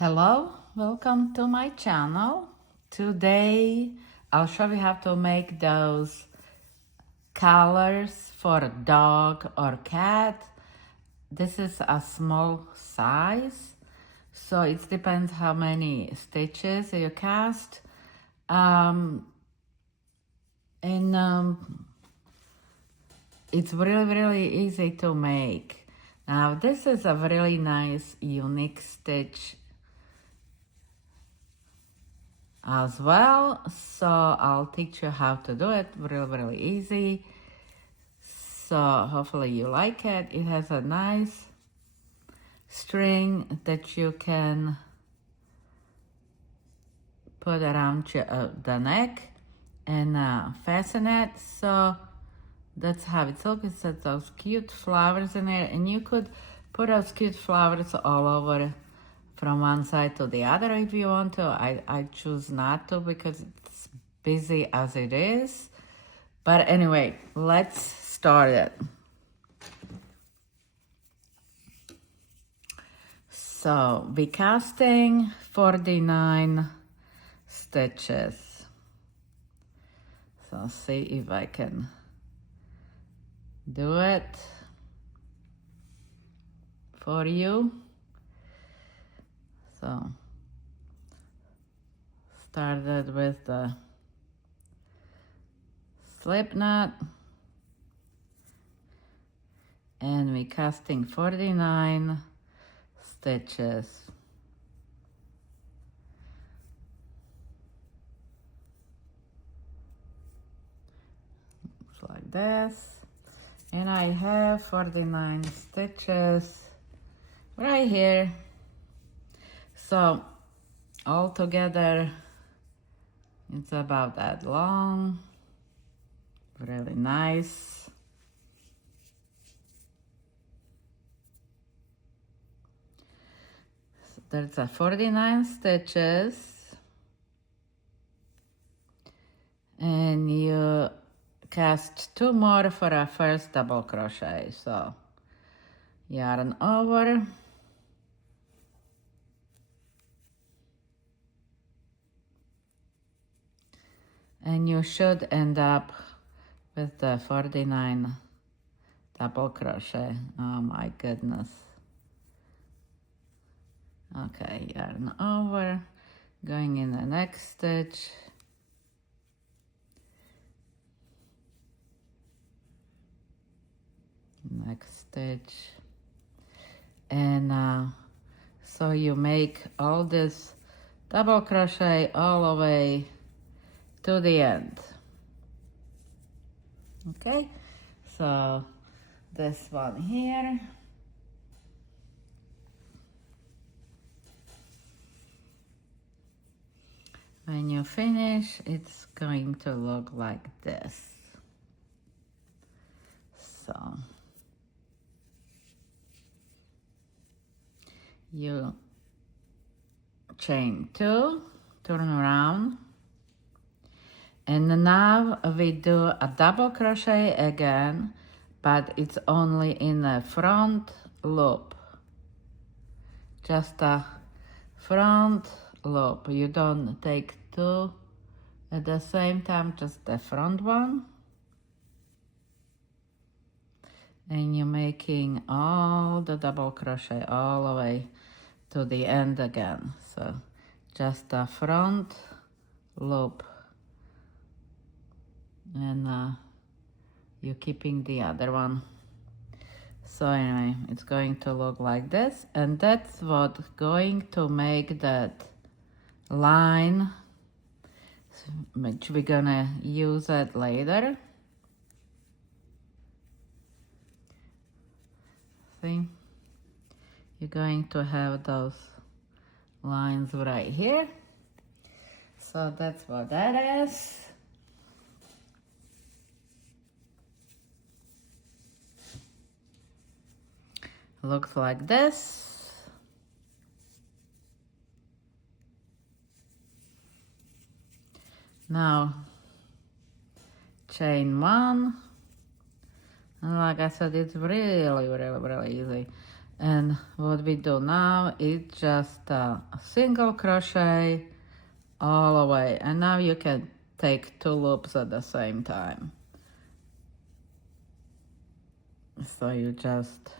Hello, welcome to my channel. Today I'll show you how to make those collars for a dog or cat. This is a small size, so it depends how many stitches you cast. It's really easy to make. Now this is a really nice unique stitch as well, so I'll teach you how to do it. Really easy, so hopefully you like it. It has a nice string that you can put around the neck and fasten it. So that's how it looks. It has those cute flowers in it, and you could put those cute flowers all over from one side to the other if you want to. I choose not to because it's busy as it is. But anyway, let's start it. So we're casting 49 stitches. So see if I can do it for you. So started with the slip knot, and we're casting 49 stitches. Looks like this. And I have 49 stitches right here. So all together, it's about that long. Really nice. So there's a 49 stitches. And you cast 2 more for a first double crochet. So yarn over. And you should end up with the 49 double crochet. Oh my goodness. Okay, yarn over, going in the next stitch. Next stitch. And so you make all this double crochet all the way to the end. Okay, so this one here. When you finish, it's going to look like this. So you chain 2, turn around. And now we do a double crochet again, but it's only in the front loop. Just a front loop. You don't take 2 at the same time, just the front one. And you're making all the double crochet all the way to the end again. So just a front loop. And you're keeping the other one. So anyway, it's going to look like this, and that's what's going to make that line, which we're gonna use it later. See, you're going to have those lines right here. So that's what that is. Looks like this. Now chain 1, and like I said, it's really easy. And what we do now is just a single crochet all the way, and now you can take 2 loops at the same time. So you just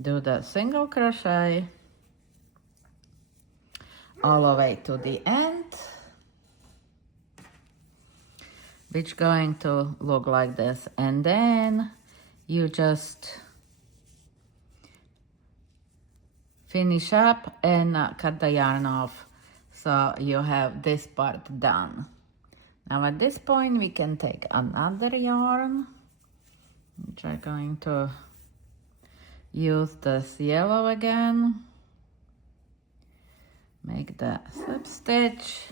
do the single crochet all the way to the end, which going to look like this, and then you just finish up and cut the yarn off, so you have this part done. Now at this point we can take another yarn, which I'm going to use this yellow again, make the slip stitch,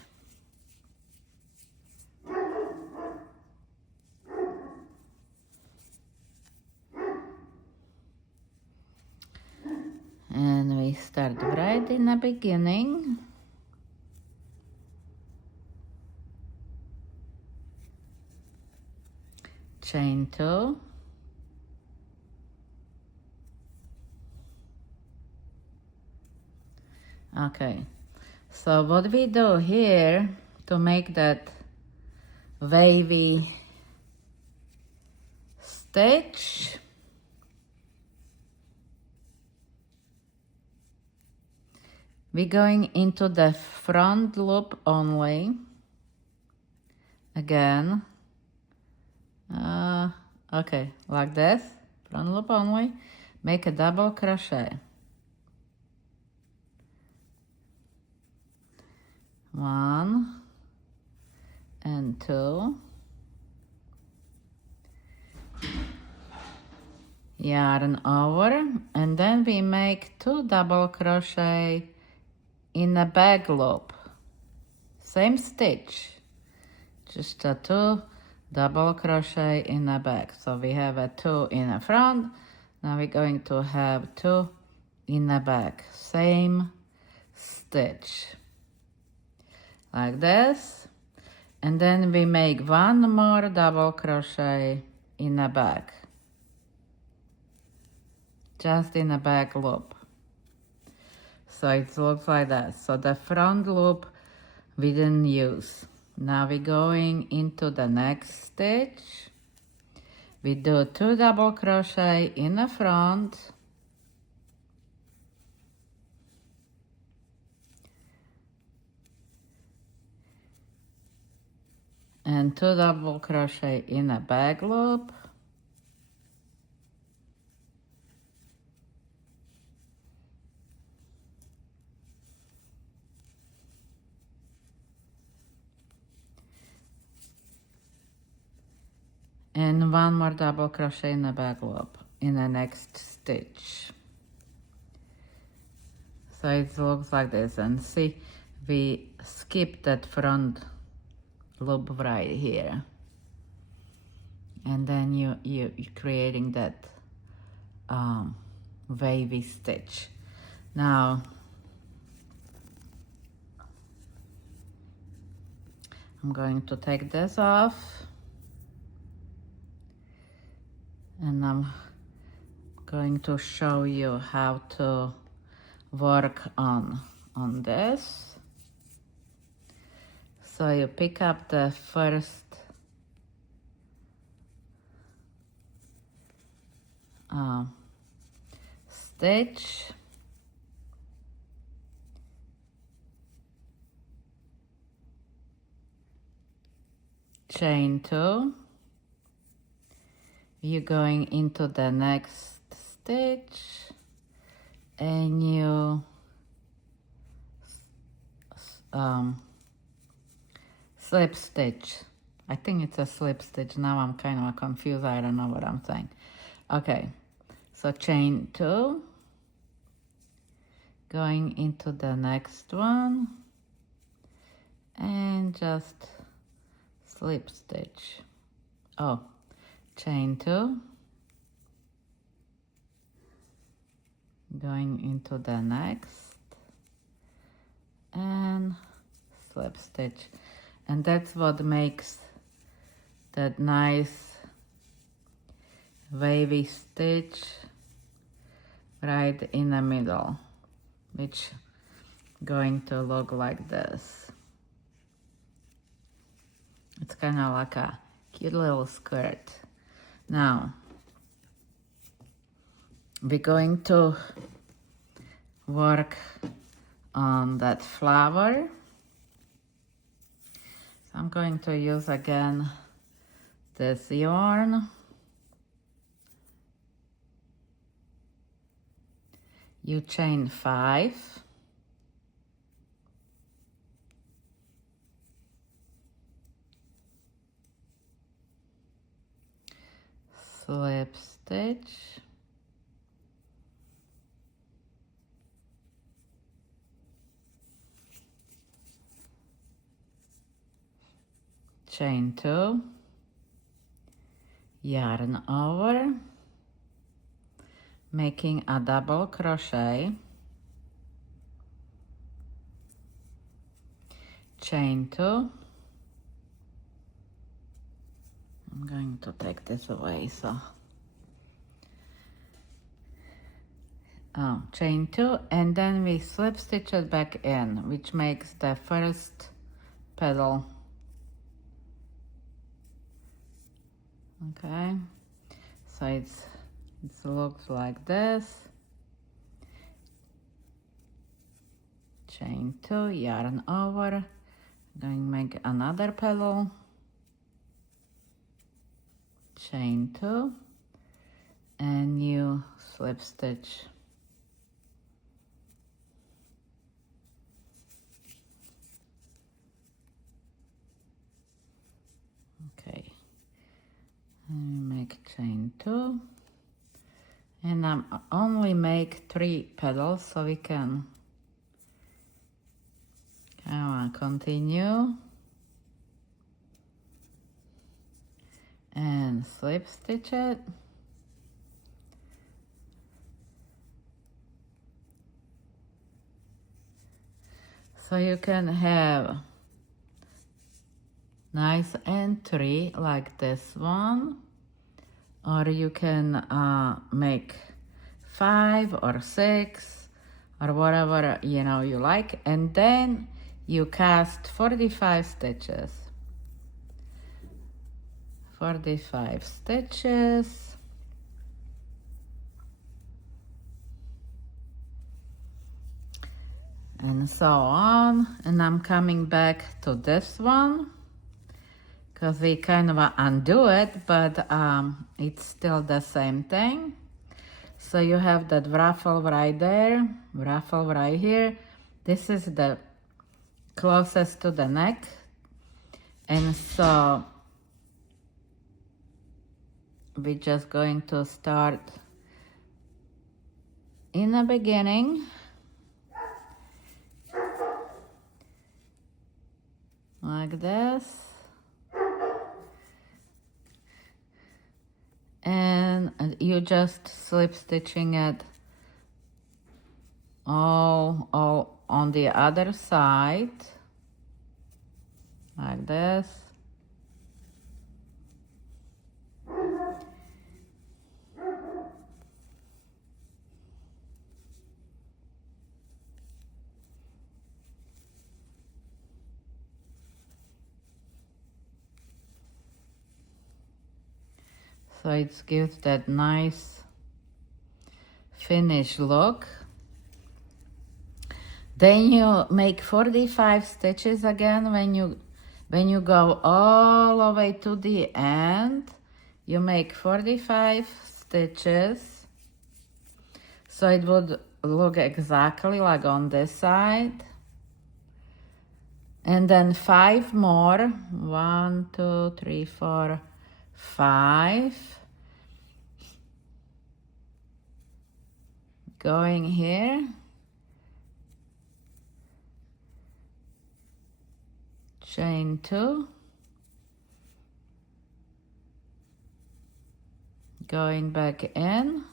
and we start right in the beginning. Chain 2, okay, so what we do here to make that wavy stitch, we're going into the front loop only again. Okay, like this, front loop only, make a double crochet. 1 and 2, yarn over, and then we make 2 double crochet in a back loop, same stitch, just a 2 double crochet in the back. So we have a 2 in the front, now we're going to have 2 in the back, same stitch, like this, and then we make 1 more double crochet in the back, just in the back loop. So it looks like that. So the front loop we didn't use. Now we're going into the next stitch. We do 2 double crochet in the front, and 2 double crochet in the back loop, and 1 more double crochet in the back loop in the next stitch. So it looks like this, and see, we skip that front loop right here, and then you're creating that wavy stitch. Now I'm going to take this off, and I'm going to show you how to work on this. So you pick up the first stitch, chain 2, you're going into the next stitch, and you slip stitch. I think it's a slip stitch. Now I'm kind of confused. I don't know what I'm saying. Okay, so chain 2, going into the next one, and just slip stitch. Oh, chain 2, going into the next, and slip stitch. And that's what makes that nice wavy stitch right in the middle, which going to look like this. It's kind of like a cute little skirt. Now we're going to work on that flower. So I'm going to use again this yarn. You chain 5. Slip stitch. Chain 2. Yarn over. Making a double crochet. Chain 2. I'm going to take this away, so. Chain 2, and then we slip stitch it back in, which makes the first petal. Okay, so it looks like this. Chain 2, yarn over, going to make another petal. Chain 2, and new slip stitch. Okay, and make chain 2, and I'm only make 3 petals, so we can continue and slip stitch it. So you can have nice entry like this one, or you can make 5 or 6 or whatever you like, and then you cast 45 stitches. 45 stitches. And so on, and I'm coming back to this one because we kind of undo it, but it's still the same thing. So you have that ruffle right there, ruffle right here. This is the closest to the neck, and so we're just going to start in the beginning like this, and you just slip stitching it all on the other side like this. So it gives that nice finished look. Then you make 45 stitches again. When you go all the way to the end, you make 45 stitches. So it would look exactly like on this side. And then 5 more. 1, 2, 3, 4, 5. Going here. Chain 2. Going back in.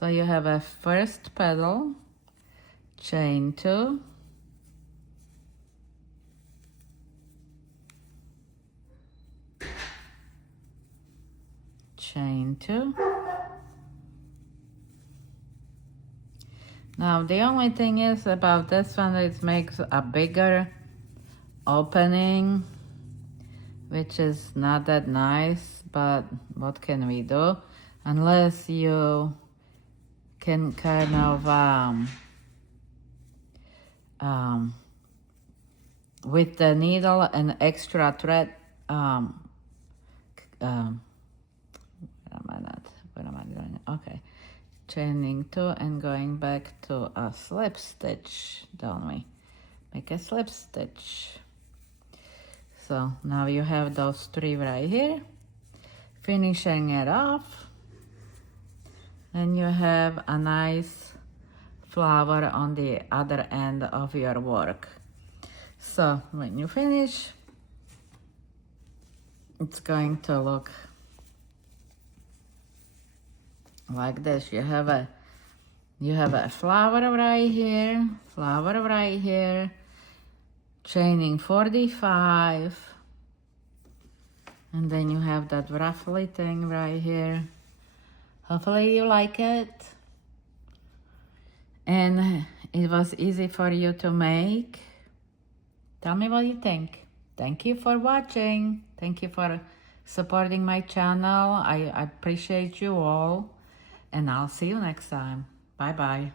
So you have a first petal. Chain 2. Chain 2, Now the only thing is about this one, it makes a bigger opening, which is not that nice, but what can we do? Unless you can kind of with the needle and extra thread where am I doing? Okay, chaining 2 and going back to a slip stitch, don't we? Make a slip stitch. So now you have those 3 right here, finishing it off, and you have a nice flower on the other end of your work. So when you finish, it's going to look like this. You have a flower right here, chaining 45, and then you have that ruffly thing right here. Hopefully you like it, and it was easy for you to make. Tell me what you think. Thank you for watching. Thank you for supporting my channel. I appreciate you all, and I'll see you next time. Bye bye.